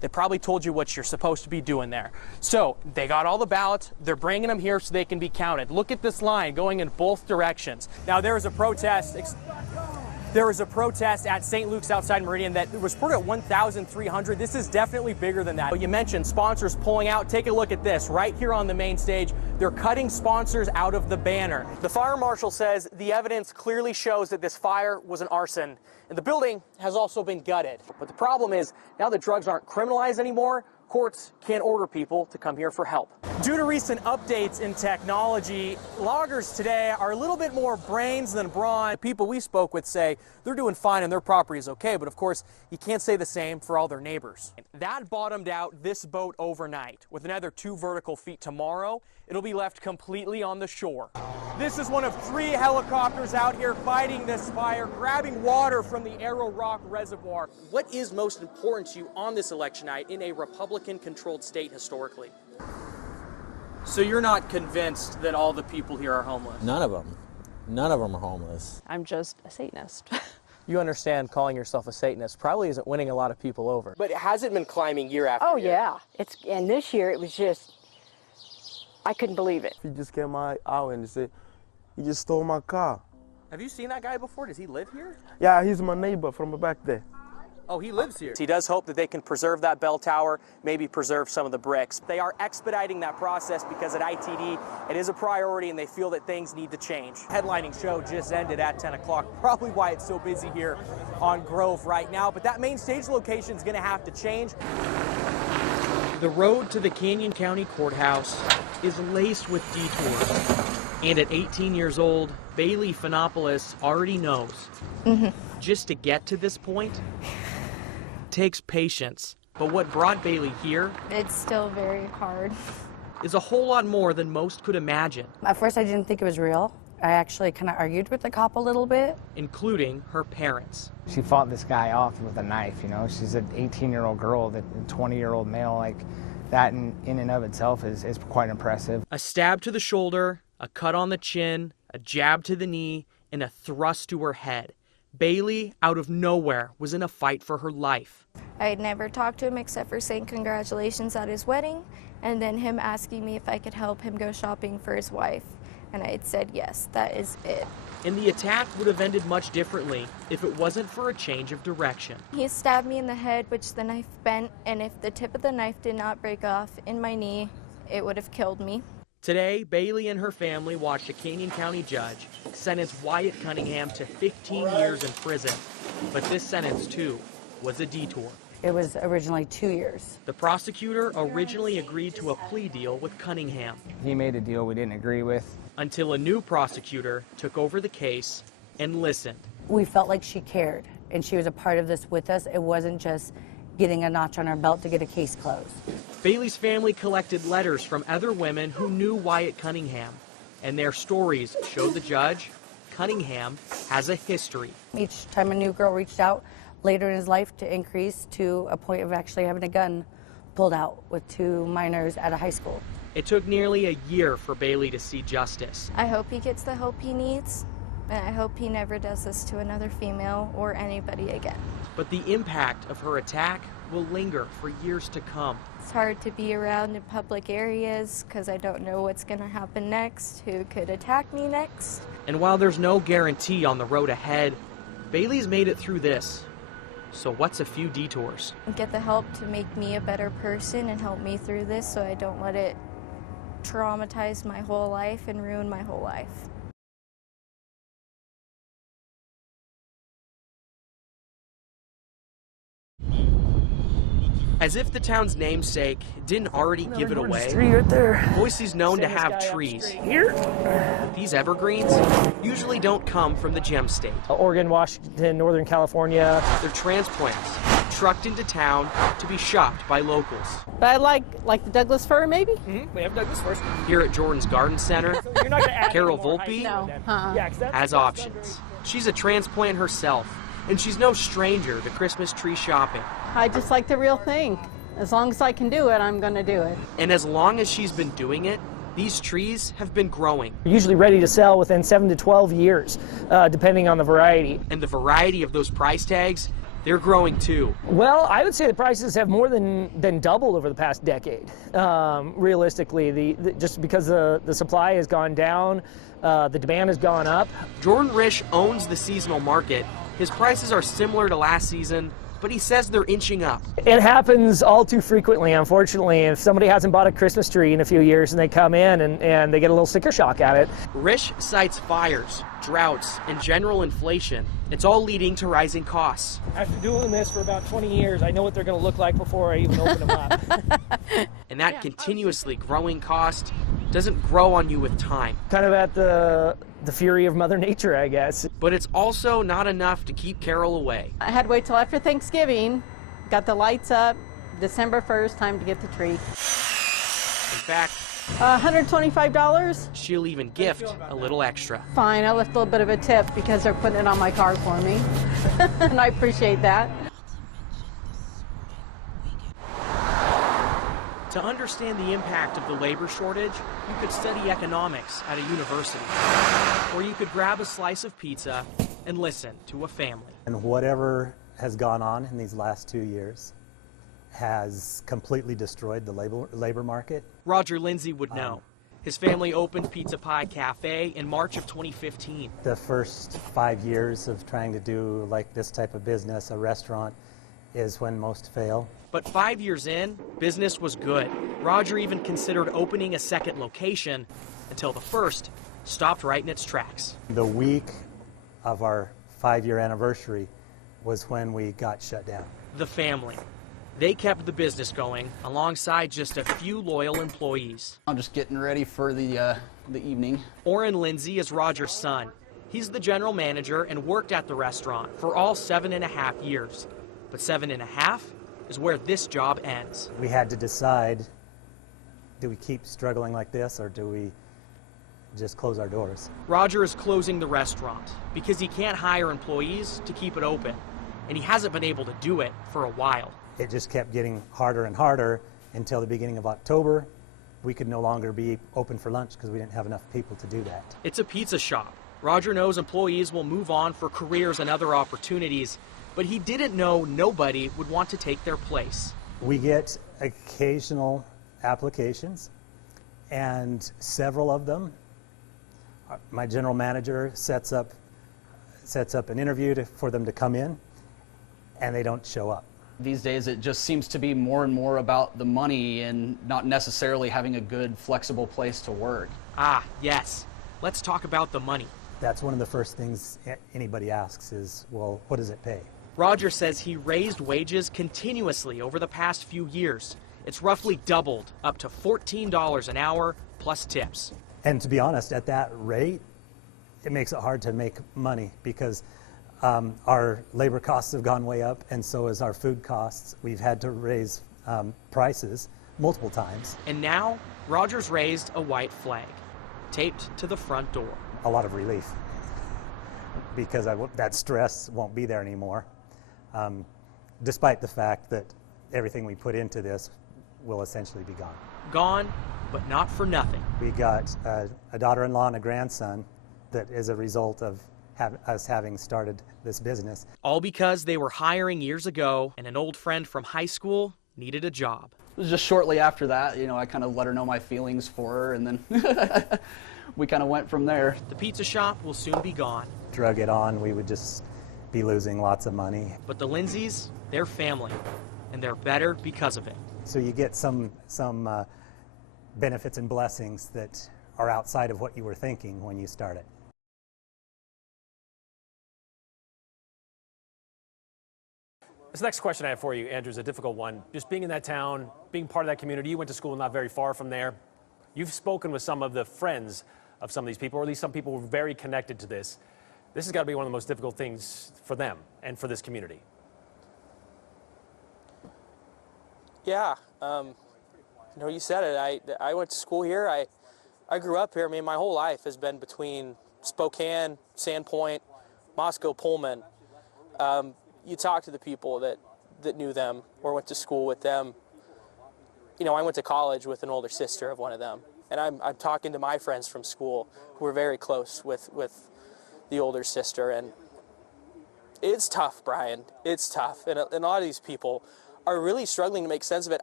They probably told you what you're supposed to be doing there. So they got all the ballots. They're bringing them here so they can be counted. Look at this line going in both directions. Now there was a protest. There was a protest at St. Luke's outside Meridian that was reported at 1,300. This is definitely bigger than that. You mentioned sponsors pulling out. Take a look at this right here on the main stage. They're cutting sponsors out of the banner. The fire marshal says the evidence clearly shows that this fire was an arson, and the building has also been gutted. But the problem is now that drugs aren't criminalized anymore, courts can't order people to come here for help. Due to recent updates in technology, loggers today are a little bit more brains than brawn. The people we spoke with say they're doing fine and their property is okay, but of course, you can't say the same for all their neighbors. That bottomed out this boat overnight. With another 2 vertical feet tomorrow, it'll be left completely on the shore. This is one of 3 helicopters out here fighting this fire, grabbing water from the Arrow Rock Reservoir. What is most important to you on this election night in a Republican-controlled state historically? So you're not convinced that all the people here are homeless? None of them. None of them are homeless. I'm just a Satanist. You understand calling yourself a Satanist probably isn't winning a lot of people over. But has it been climbing year after year? Oh, yeah. And this year it was just, I couldn't believe it. He just came out and said, he just stole my car. Have you seen that guy before? Does he live here? Yeah, he's my neighbor from back there. Oh, he lives here. He does hope that they can preserve that bell tower, maybe preserve some of the bricks. They are expediting that process because at ITD, it is a priority and they feel that things need to change. Headlining show just ended at 10 o'clock, probably why it's so busy here on Grove right now, but that main stage location is gonna have to change. The road to the Canyon County Courthouse is laced with detours. And at 18 years old, Bailey Phanopoulos already knows. Just to get to this point takes patience. But what brought Bailey here, it's still very hard, is a whole lot more than most could imagine. At first I didn't think it was real. I actually kind of argued with the cop a little bit. Including her parents. She fought this guy off with a knife, you know. She's an 18-year-old girl, that 20-year-old male, like that in and of itself is quite impressive. A stab to the shoulder, a cut on the chin, a jab to the knee, and a thrust to her head. Bailey, out of nowhere, was in a fight for her life. I had never talked to him except for saying congratulations at his wedding, and then him asking me if I could help him go shopping for his wife. And I had said yes, that is it. And the attack would have ended much differently if it wasn't for a change of direction. He stabbed me in the head, which the knife bent, and if the tip of the knife did not break off in my knee, it would have killed me. Today, Bailey and her family watched a Canyon County judge sentence Wyatt Cunningham to 15 years in prison. But this sentence, too, was a detour. It was originally 2 years. The prosecutor originally agreed to a plea deal with Cunningham. He made a deal we didn't agree with. Until a new prosecutor took over the case and listened. We felt like she cared, and she was a part of this with us. It wasn't just getting a notch on our belt to get a case closed. Bailey's family collected letters from other women who knew Wyatt Cunningham, and their stories showed the judge Cunningham has a history. Each time a new girl reached out later in his life to increase to a point of actually having a gun pulled out with 2 minors at a high school. It took nearly a year for Bailey to see justice. I hope he gets the help he needs, and I hope he never does this to another female or anybody again. But the impact of her attack will linger for years to come. It's hard to be around in public areas because I don't know what's going to happen next, who could attack me next. And while there's no guarantee on the road ahead, Bailey's made it through this. So what's a few detours? Get the help to make me a better person and help me through this so I don't let it traumatize my whole life and ruin my whole life. As if the town's namesake didn't already give it away, Right there. Boise's known to have trees. Here? These evergreens usually don't come from the gem state. Oregon, Washington, Northern California. They're transplants, trucked into town to be shopped by locals. But I like the Douglas fir, maybe? We have Douglas first. Here at Jordan's Garden Center, You're not gonna add Carol any more Volpe height. No. Yeah, 'cause that's has options. She's a transplant herself, and she's no stranger to Christmas tree shopping. I just like the real thing. As long as I can do it, I'm going to do it. And as long as she's been doing it, these trees have been growing. We're usually ready to sell within 7 to 12 years, depending on the variety. And the variety of those price tags they're growing too. Well, I would say the prices have more than doubled over the past decade. Realistically, just because the supply has gone down, the demand has gone up. Jordan Risch owns the seasonal market. His prices are similar to last season, but he says they're inching up. It happens all too frequently, unfortunately. If somebody hasn't bought a Christmas tree in a few years and they come in and they get a little sticker shock at it. Risch cites fires, droughts, and general inflation. It's all leading to rising costs. After doing this for about 20 years, I know what they're going to look like before I even open them up. And that continuously growing cost doesn't grow on you with time. Kind of at the fury of Mother Nature, I guess. But it's also not enough to keep Carol away. I had to wait till after Thanksgiving, got the lights up, December 1st, time to get the tree. In fact, $125? she'll even gift a little extra. Fine, I left a little bit of a tip because they're putting it on my card for me. And I appreciate that. To understand the impact of the labor shortage, you could study economics at a university. Or you could grab a slice of pizza and listen to a family. And whatever has gone on in these last 2 years has completely destroyed the labor market. Roger Lindsay would know. His family opened Pizza Pie Cafe in March of 2015. The first 5 years of trying to do like this type of business, a restaurant, is when most fail. But 5 years in, business was good. Roger even considered opening a second location until the first stopped right in its tracks. The week of our 5-year anniversary was when we got shut down. The family. They kept the business going alongside just a few loyal employees. I'm just getting ready for the evening. Orrin Lindsay is Roger's son. He's the general manager and worked at the restaurant for all 7.5 years. But 7.5 is where this job ends. We had to decide, do we keep struggling like this or do we just close our doors? Roger is closing the restaurant because he can't hire employees to keep it open, and he hasn't been able to do it for a while. It just kept getting harder and harder until the beginning of October. We could no longer be open for lunch because we didn't have enough people to do that. It's a pizza shop. Roger knows employees will move on for careers and other opportunities, but he didn't know nobody would want to take their place. We get occasional applications, and several of them, my general manager sets up an interview for them to come in, and they don't show up. These days it just seems to be more and more about the money and not necessarily having a good, flexible place to work. Ah, yes. Let's talk about the money. That's one of the first things anybody asks is, well, what does it pay? Roger says he raised wages continuously over the past few years. It's roughly doubled, up to $14 an hour plus tips. And to be honest, at that rate, it makes it hard to make money because our labor costs have gone way up, and so has our food costs. We've had to raise prices multiple times. And now, Roger's raised a white flag, taped to the front door. A lot of relief, because that stress won't be there anymore, despite the fact that everything we put into this will essentially be gone. Gone, but not for nothing. We got a daughter-in-law and a grandson that is a result of us having started this business. All because they were hiring years ago and an old friend from high school needed a job. It was just shortly after that, I kind of let her know my feelings for her, and then we kind of went from there. The pizza shop will soon be gone. Drug it on, we would just be losing lots of money. But the Lindsays, they're family, and they're better because of it. So you get some benefits and blessings that are outside of what you were thinking when you started. This next question I have for you, Andrew, is a difficult one. Just being in that town, being part of that community, you went to school not very far from there. You've spoken with some of the friends of some of these people, or at least some people who are very connected to this. This has got to be one of the most difficult things for them and for this community. Yeah, you said it. I went to school here. I grew up here. I mean, my whole life has been between Spokane, Sandpoint, Moscow, Pullman. You talk to the people that knew them or went to school with them. I went to college with an older sister of one of them, and I'm talking to my friends from school who were very close with the older sister, and It's tough, Brian. It's tough. And a lot of these people are really struggling to make sense of it.